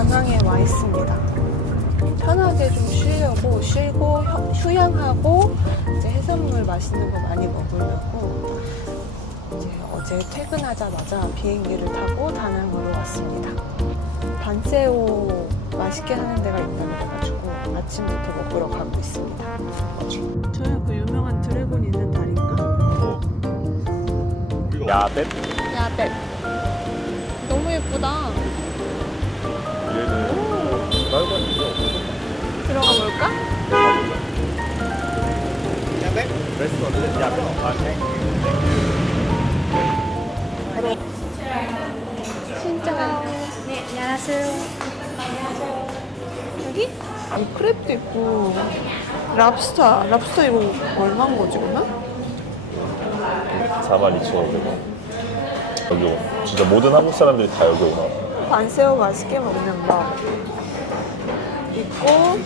다낭에 와 있습니다. 편하게 좀 쉬려고 쉬고 휴양하고 이제 해산물 맛있는 거 많이 먹으려고 이제 어제 퇴근하자마자 비행기를 타고 다낭으로 왔습니다. 반새우 맛있게 하는 데가 있다고 그래가지고 아침부터 먹으러 가고 있습니다. 저요, 그 유명한 드래곤 있는 다리인가? 야벳? 야벳. 너무 예쁘다. 얘는 빨간이죠? 들어가 볼까? 야벳? 레스토랑 야벳. 아, 진짜. 네, 안녕하세요. 여기? 아니, 크랩도 있고. 랍스터 이거 얼마인 거지, 그러면? 42,500원. 여기 오나? 진짜 모든 한국 사람들이 다 여기 오나? 반새우 맛있게 먹는 법 있고,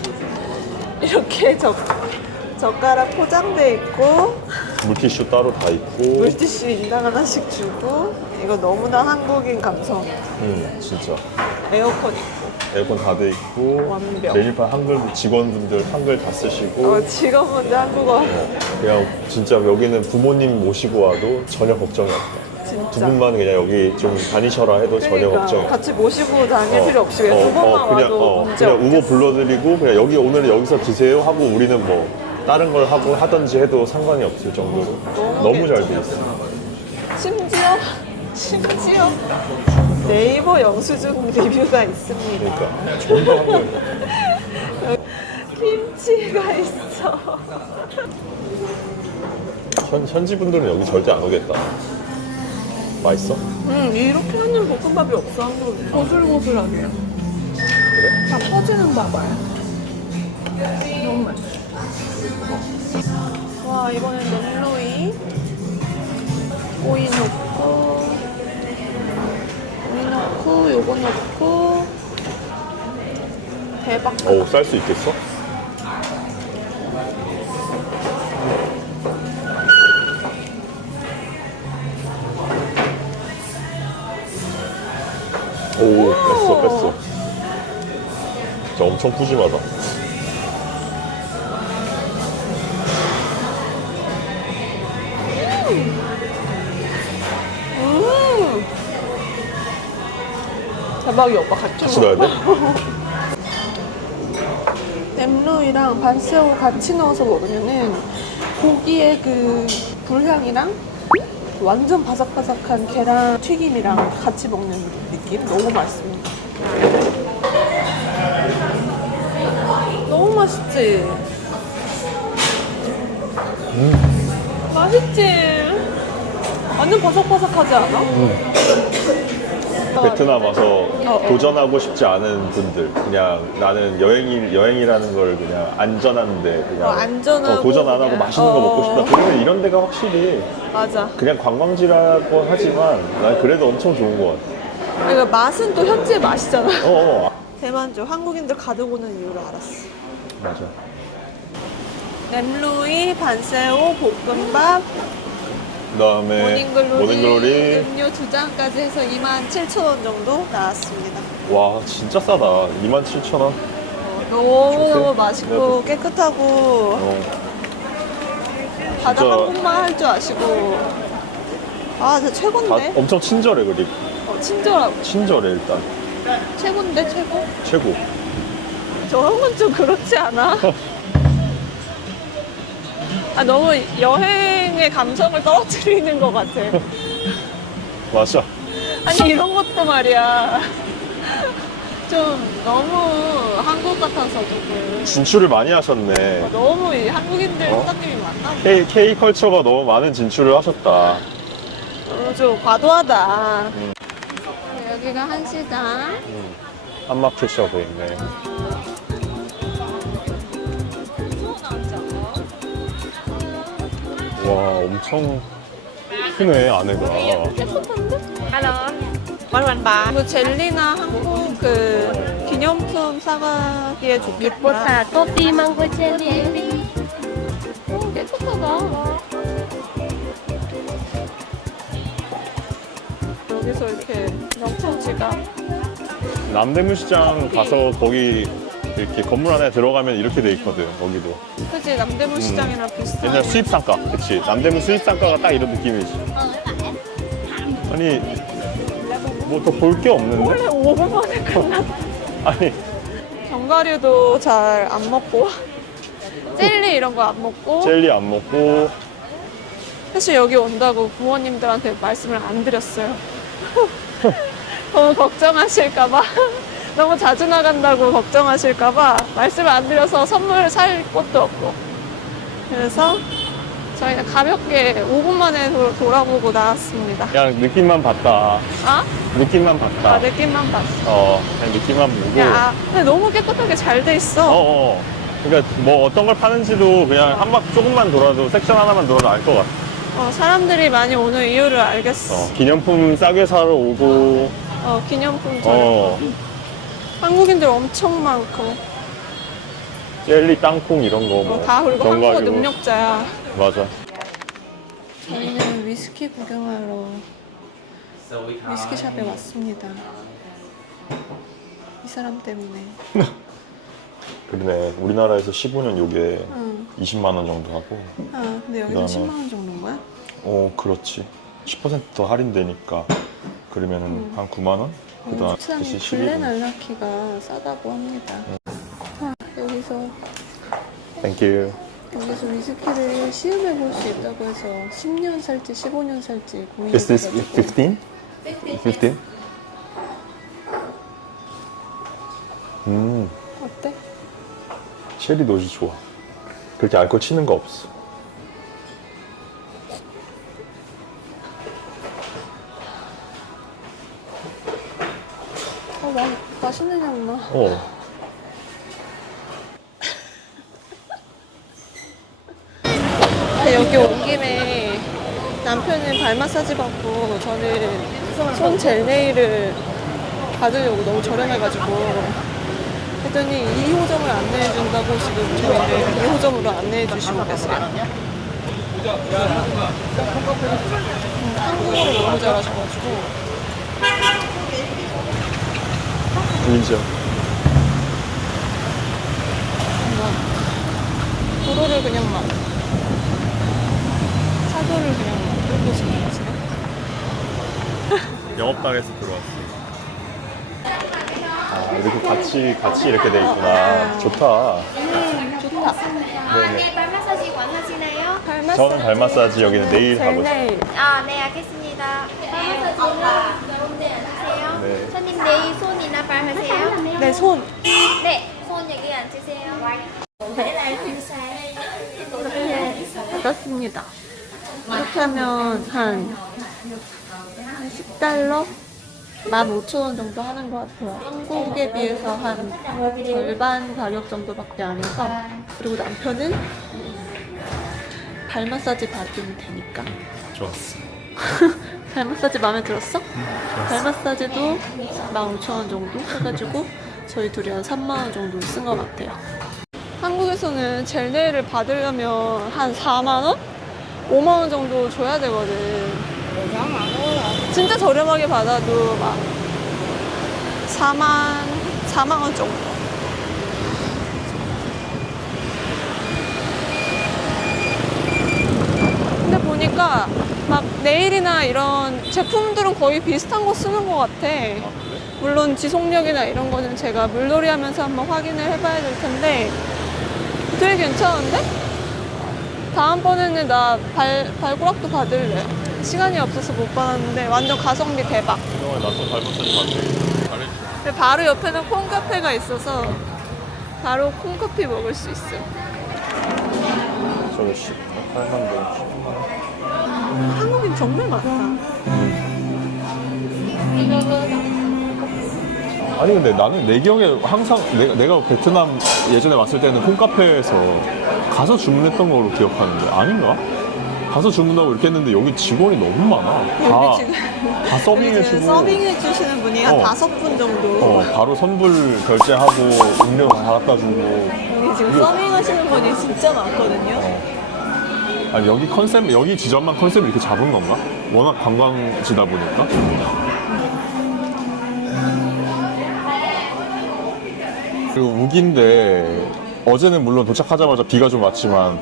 이렇게 젓가락 포장돼 있고, 물티슈 따로 다 있고. 물티슈 인당 하나씩 주고, 이거 너무나 한국인 감성. 진짜. 에어컨 있고. 에어컨 다 돼 있고. 완벽. 메뉴판 한글 직원분들 한글 다 쓰시고. 직원분들 한국어. 그냥 진짜 여기는 부모님 모시고 와도 전혀 걱정이 없다. 두 진짜. 분만 그냥 여기 좀 다니셔라 해도 전혀 걱정이 없다. 같이 모시고 다닐 필요 없이 그냥 두 번만 그냥, 와도 문제 그냥 우버 없겠어. 불러드리고 그냥 여기 오늘 여기서 드세요 하고 우리는 뭐 다른 걸 하고 하든지 해도 상관이 없을 정도로 너무 잘 돼 있어. 심지어 네이버 영수증 리뷰가 있습니다. 그러니까 전부 한국인. 김치가 있어. 현지 분들은 여기 절대 안 오겠다. 맛있어? 이렇게 하는 볶음밥이 없어, 한국에. 고슬고슬하게. 그래? 다 퍼지는 밥알. 너무 맛있어. 와, 이거는 넷로이. 오이 넣고, 요거 넣고. 대박. 오, 쌀 수 있겠어? 오, 뺐어. 진짜 엄청 푸짐하다. 대박이야, 오빠. 같이 넣어야 돼? nem루이랑 반새우 같이 넣어서 먹으면은 고기의 그 불향이랑 완전 바삭바삭한 계란 튀김이랑 같이 먹는 느낌? 너무 맛있습니다. 너무 맛있지? 맛있지? 완전 바삭바삭하지 않아? 베트남 와서 도전하고 싶지 않은 분들, 그냥 나는 여행이라는 걸 그냥 안전한데 그냥 안전하고 도전 안 하고 그냥, 맛있는 거 먹고 싶다. 그러면 이런 데가 확실히 맞아. 그냥 관광지라고 하지만 난 그래도 엄청 좋은 것 같아. 그러니까 맛은 또 현지의 맛이잖아. 어. 대만족 한국인들 가득 오는 이유를 알았어. 맞아. nem루이, 반새우, 볶음밥, 그다음에 모닝글로리. 음료 2잔까지 해서 27,000원 정도 나왔습니다. 와, 진짜 싸다. 27,000원. 너무 맛있고 깨끗하고 바다 진짜. 한국말 할 줄 아시고 진짜 최고인데? 엄청 친절해. 그리고 친절하고 친절해. 일단 최고인데 최고? 최고. 저런 건 좀 그렇지 않아? 너무 여행의 감성을 떨어뜨리는 것 같아. 맞아. 아니 이런 것도 말이야 좀 너무 한국 같아서 조금 진출을 많이 하셨네. 너무 이 한국인들 사장님이 많나? K-컬처가 너무 많은 진출을 하셨다. 너무 좀 과도하다. 여기가 한시장. 한마켓샵에 있네. 와, 엄청 크네, 안에가. 이거 젤리나 한국 그 기념품 사가기에 좋겠다. Bota coffee mango jelly. 깨끗하다. 여기서 이렇게 명품 지갑 남대문 시장 가서 거기 이렇게 건물 안에 들어가면 이렇게 돼 있거든. 거기도 그치, 남대문 시장이랑 비슷한. 옛날 수입상가. 그치, 남대문 수입상가가 딱 이런 느낌이지. 아니 뭐 더 볼 게 없는데? 원래 5분 만에 끝났다. 아니 견과류도 잘 안 먹고 젤리 이런 거 안 먹고 젤리 안 먹고. 사실 여기 온다고 부모님들한테 말씀을 안 드렸어요. 너무 걱정하실까봐 너무 자주 나간다고 걱정하실까봐 말씀을 안 드려서 선물 살 곳도 없고 그래서 저희는 가볍게 5분 만에 돌아보고 나왔습니다. 그냥 느낌만 봤다. 아? 느낌만 봤다. 아 느낌만 봤어. 그냥 느낌만 보고. 야, 근데 너무 깨끗하게 잘 돼 있어. 그러니까 뭐 어떤 걸 파는지도 그냥 한 바퀴 조금만 돌아도 섹션 하나만 돌아도 알 것 같아. 사람들이 많이 오는 이유를 알겠어. 기념품 싸게 사러 오고. 기념품 잘. 한국인들 엄청 많고. 젤리, 땅콩 이런 거 뭐. 다 그리고 한국어 견과류. 능력자야. 맞아. 저희는 위스키 구경하러 위스키 샵에 왔습니다. 이 사람 때문에. 그러네. 우리나라에서 15년 요게 응. 20만 원 정도 하고. 근데 여기는 그다음에- 10만 원 정도인 거야? 그렇지. 10% 더 할인되니까. 그러면은 한 9만 원? 그다음 집사님 12분. 블렌알라키가 싸다고 합니다. 여기서 땡큐. 위스키를 시음해 볼 수 있다고 해서 10년 살지 15년 살지 Is this 고민해가지고 15? 15? 어때? 체리 노지 좋아. 그렇게 알코올 치는 거 없어. 맛있는 향 나. 여기 온 김에 남편은 발 마사지 받고 저는 손 젤 네일을 받으려고 너무 저렴해가지고 했더니 2호점을 안내해 준다고 지금 저희를 2호점으로 안내해 주시고 계세요. 한국어를 너무 잘하셔가지고 인정. 도로를 그냥 막 차도를 그냥 막 끌고 지나가시네. 영업당에서 들어왔어. 이렇게 같이 이렇게 돼 있구나. 좋다. 좋다. 네, 발 마사지 원하시나요? 발 마사지. 저는 발 마사지, 여기는 네일 하고 싶어요. 젤네일. 네, 알겠습니다. 발 마사지는 가운데 앉으세요. 네. 손님 내일 손이나 발 하세요? 내 손. 네, 손 여기 앉으세요. 그렇습니다. 이렇게 하면 한 10달러? 15,000원 정도 하는 것 같아요. 한국에 비해서 한 절반 가격 정도밖에 안 해서. 그리고 남편은 발 마사지 받으면 되니까. 좋았어. 발 마사지 마음에 들었어? 발 마사지도 15,000원 정도 해가지고 저희 둘이 한 3만원 정도 쓴 것 같아요. 한국에서는 젤 네일을 받으려면 한 4만원? 5만원 정도 줘야 되거든. 진짜 저렴하게 받아도 막 4만원 정도. 근데 보니까 막 네일이나 이런 제품들은 거의 비슷한 거 쓰는 것 같아. 물론 지속력이나 이런 거는 제가 물놀이 하면서 한번 확인을 해봐야 될 텐데 되게 괜찮은데? 다음번에는 나 발고락도 받을래. 시간이 없어서 못 받았는데 완전 가성비 대박. 그동안 나도 발 마사지 받네. 잘해줘. 근데 바로 옆에는 콩카페가 있어서 바로 콩커피 먹을 수 있어. 저거 8만 원. 한국인 정말 많다. 아니 근데 나는 내 기억에 항상 내가 베트남 예전에 왔을 때는 콩카페에서 가서 주문했던 걸로 기억하는데 아닌가? 가서 주문하고 이렇게 했는데 여기 직원이 너무 많아. 여기 지금 다 서빙해주고. 서빙해 주시는 분이 한 5분 정도. 바로 선불 결제하고 음료 다 갖다 주고. 여기 지금 서빙하시는 분이 진짜 많거든요. 아니 여기 컨셉, 여기 지점만 컨셉을 이렇게 잡은 건가? 워낙 관광지다 보니까. 그리고 우기인데 어제는 물론 도착하자마자 비가 좀 왔지만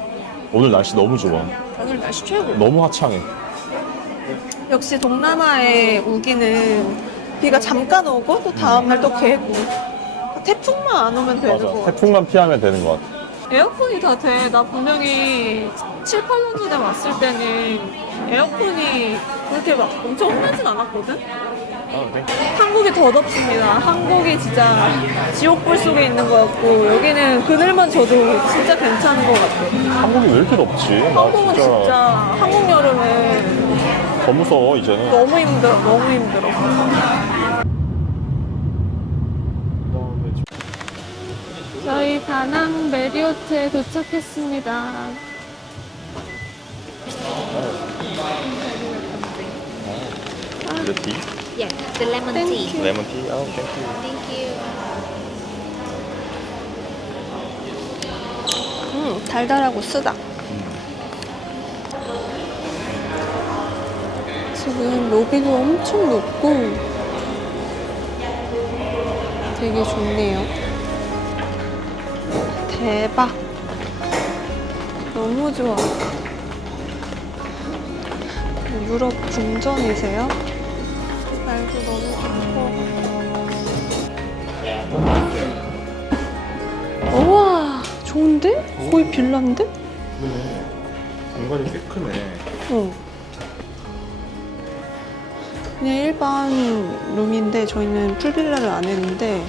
오늘 날씨 너무 좋아. 오늘 날씨 최고. 너무 화창해. 역시 동남아의 우기는 비가 잠깐 오고 또 다음날 또 개고. 태풍만 안 오면 되는 거 같아. 태풍만 피하면 되는 것 같아. 에어컨이 다 돼. 나 분명히 7, 8년 전에 왔을 때는 에어컨이 그렇게 막 엄청 흔하진 않았거든? 한국이 더 덥습니다. 한국이 진짜 지옥불 속에 있는 것 같고 여기는 그늘만 져도 진짜 괜찮은 것 같아. 한국이 왜 이렇게 덥지? 나 한국은 진짜 한국 여름은 더 무서워 이제는. 너무 힘들어. 너무 힘들어. 저희 다낭 메리오트에 도착했습니다. 레티? Yeah, the lemon tea. 레몬티? 아, 땡큐. Thank you. 달달하고 쓰다. 지금 로비도 엄청 높고 되게 좋네요. 대박. 너무 좋아. 유럽 궁전이세요? 날도 너무 좋고. 우와, 좋은데? 거의 빌라인데? 공간이 꽤 크네. 응. 그냥 일반 룸인데 저희는 풀빌라를 안 했는데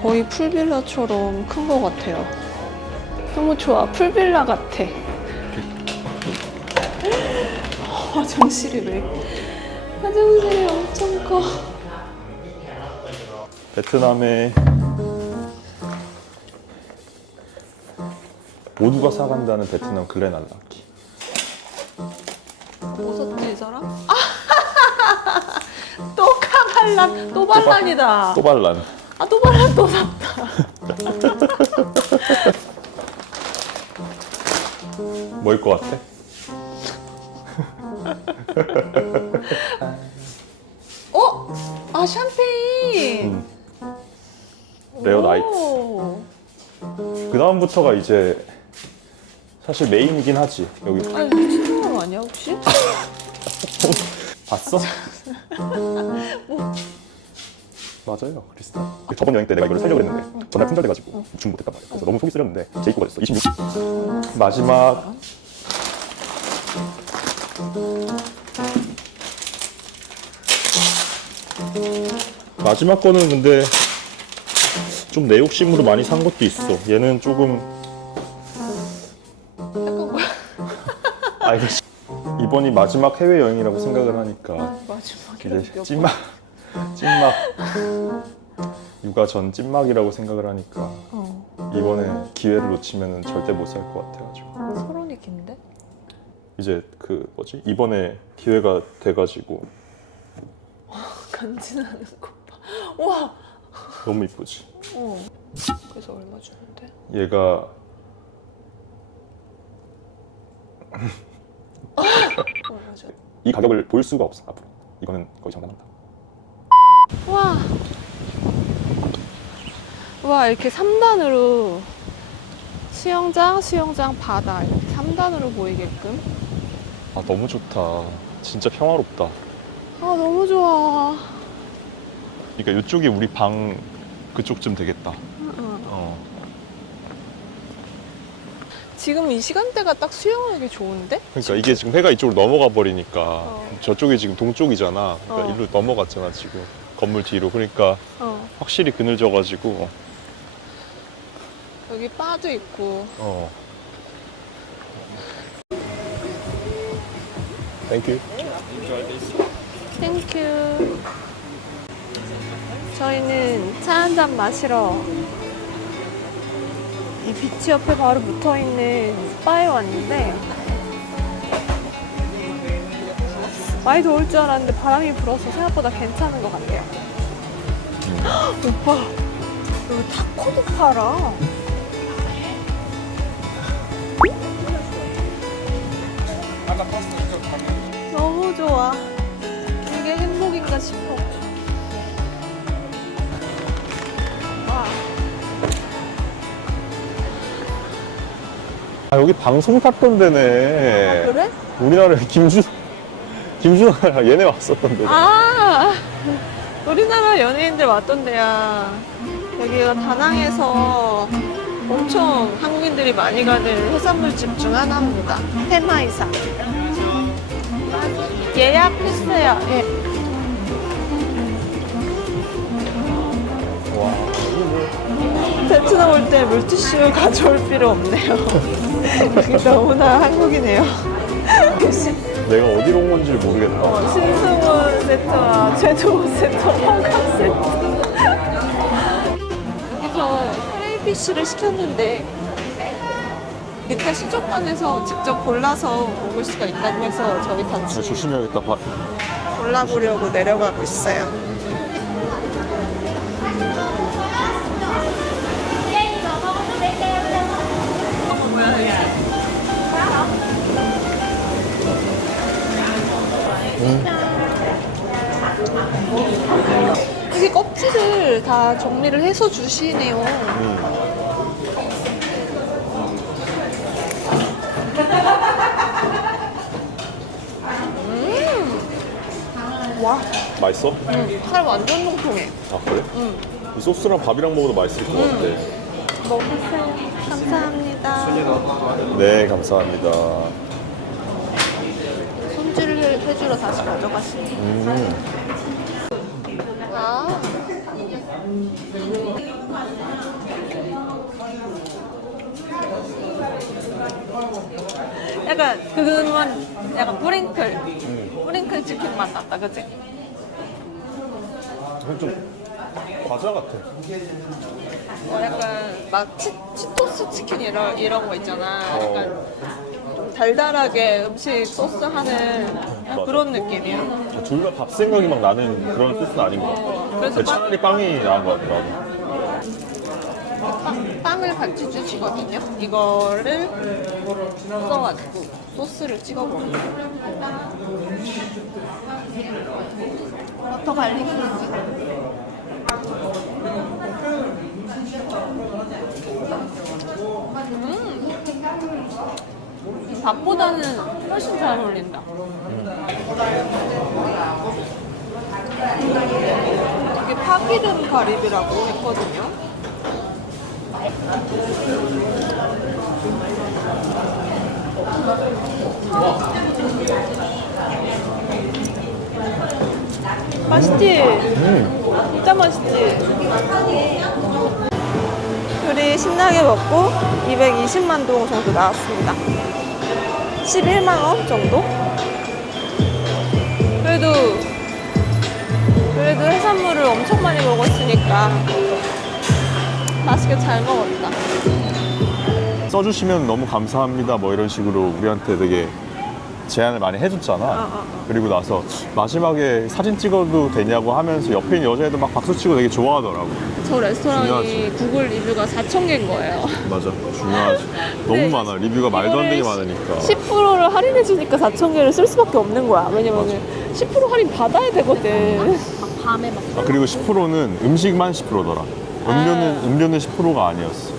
거의 풀빌라처럼 큰 것 같아요. 너무 좋아. 풀빌라 같아. 화장실이 왜? 화장실이 엄청 커. 베트남에 모두가 사간다는 베트남 글렌알라키. 뭐 샀지 이 사람? 또 카발란, 또 발란이다. 또발란. 아, 또 발란 또 샀다. 뭐일 것 같아? 아, 샴페인. 레어 나이트. 오. 그 다음부터가 이제 사실 메인이긴 하지. 여기 아니, 미친놈 아니야 혹시? 봤어? 맞아요, 크리스탈. 저번 여행 때 내가 이걸 살려고 했는데 전날 품절돼가지고 주문 못했단 말이야. 그래서 너무 속이 쓰렸는데 재입고가 됐어. 26. 마지막 마지막 거는 근데 좀 내 욕심으로 많이 산 것도 있어. 얘는 조금 약간 뭐야? 아 이거 이번이 마지막 해외 여행이라고 생각을 하니까 마지막이라고 이제 찐막 육아 전 찐막이라고 생각을 하니까 이번에 기회를 놓치면 절대 못 살 것 같아가지고 서론이 긴데? 이제 그 뭐지 이번에 기회가 돼가지고 간지나는 거 봐. 와. 너무 이쁘지. 그래서 얼마 주는데? 얘가 맞아. 이 가격을 볼 수가 없어 앞으로. 이거는 거의 장난한다. 와. 와, 이렇게 3단으로 수영장, 바다 이렇게 3단으로 보이게끔. 아 너무 좋다. 진짜 평화롭다. 아, 너무 좋아. 그러니까 이쪽이 우리 방 그쪽쯤 되겠다. 지금 이 시간대가 딱 수영하기 좋은데? 그러니까 이게 지금 해가 이쪽으로 넘어가 버리니까 저쪽이 지금 동쪽이잖아. 그러니까 일로 넘어갔잖아 지금 건물 뒤로. 그러니까 확실히 그늘져가지고. 여기 바도 있고. 땡큐. 땡큐. 저희는 차 한 잔 마시러 이 비치 옆에 바로 붙어있는 바에 왔는데 많이 더울 줄 알았는데 바람이 불어서 생각보다 괜찮은 것 같아요. 오빠, 여기 타코도 팔아. 너무 좋아. 이게 행복인가 싶어. 와. 아, 여기 방송 탔던 데네. 그래? 우리나라에 김준호랑 얘네 왔었던 데. 아, 우리나라 연예인들 왔던 데야. 여기가 다낭에서 엄청 한국인들이 많이 가는 해산물집 중 하나입니다. 테마이사. 예약했어요. 예. 와, 베트남 올 때 물티슈 가져올 필요 없네요. 여기 너무나 한국이네요. 내가 어디로 온 건지 모르겠다. 신승훈 세트와 제주도 세트, 홍감 세트. 여기서 크레이피쉬를 시켰는데 밑에 수족관에서 직접 골라서 먹을 수가 있다고 해서 저희 같이 조심해야겠다. 골라보려고 내려가고 있어요. 이게 껍질을 다 정리를 해서 주시네요. 와, 맛있어? 살 완전 통통해. 아, 그래? 이 소스랑 밥이랑 먹어도 맛있을 것 같아. 먹으세요. 감사합니다. 네, 감사합니다. 손질을 해주러 다시 가져가시네요. 아. 약간 그건 약간 뿌링클 치킨 맛 났다, 그치? 이건 좀 과자 같아. 약간 막 치토스 치킨 이런 거 있잖아. 약간 좀 달달하게 음식 소스 하는 맞아. 그런 느낌이야. 둘 다 밥 생각이 막 나는 그런 소스는 아닌 것 같아. 그래서 차라리 빵이 나은 것 같아, 나도. 빵을 같이 주시거든요. 이거를 써가지고 소스를 찍어 먹는 거예요. 버터 갈릭 소스. 밥보다는 훨씬 잘 어울린다. 이게 파기름 가리비라고 했거든요. 맛있지? 진짜 맛있지? 우리 신나게 먹고 220만 동 정도 나왔습니다. 11만 원 정도? 그래도 해산물을 엄청 많이 먹었으니까 맛있게 잘 먹었다. 써주시면 너무 감사합니다. 뭐 이런 식으로 우리한테 되게 제안을 많이 해줬잖아. 그리고 나서 마지막에 사진 찍어도 되냐고 하면서 옆에 있는 여자애도 막 박수치고 되게 좋아하더라고. 저 레스토랑이 중요하지. 구글 리뷰가 4,000개인 거예요. 맞아. 중요하지. 너무 많아. 리뷰가 말도 안 되게 이거를 많으니까. 10%를 할인해주니까 4,000개를 쓸 수밖에 없는 거야. 왜냐면 10% 할인 받아야 되거든. 밤에 막 아, 그리고 10%는 음식만 10%더라. 음료는 10%가 아니었어.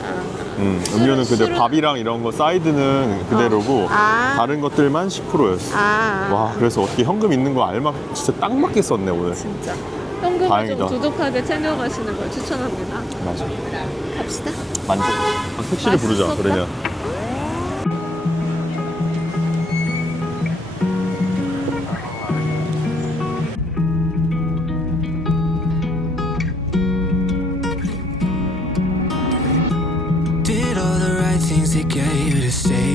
음료는 그대로 술은- 밥이랑 이런 거 사이드는 그대로고 아. 다른 것들만 10%였어. 와, 그래서 어떻게 현금 있는 거 알막 진짜 딱 맞게 썼네 오늘. 진짜. 현금을 다행이다. 좀 두둑하게 챙겨가시는 걸 추천합니다. 맞아. 갑시다. 만족. 아, 택시를 부르자. 맛있었다. 그러냐. Did all the right things to get you to stay.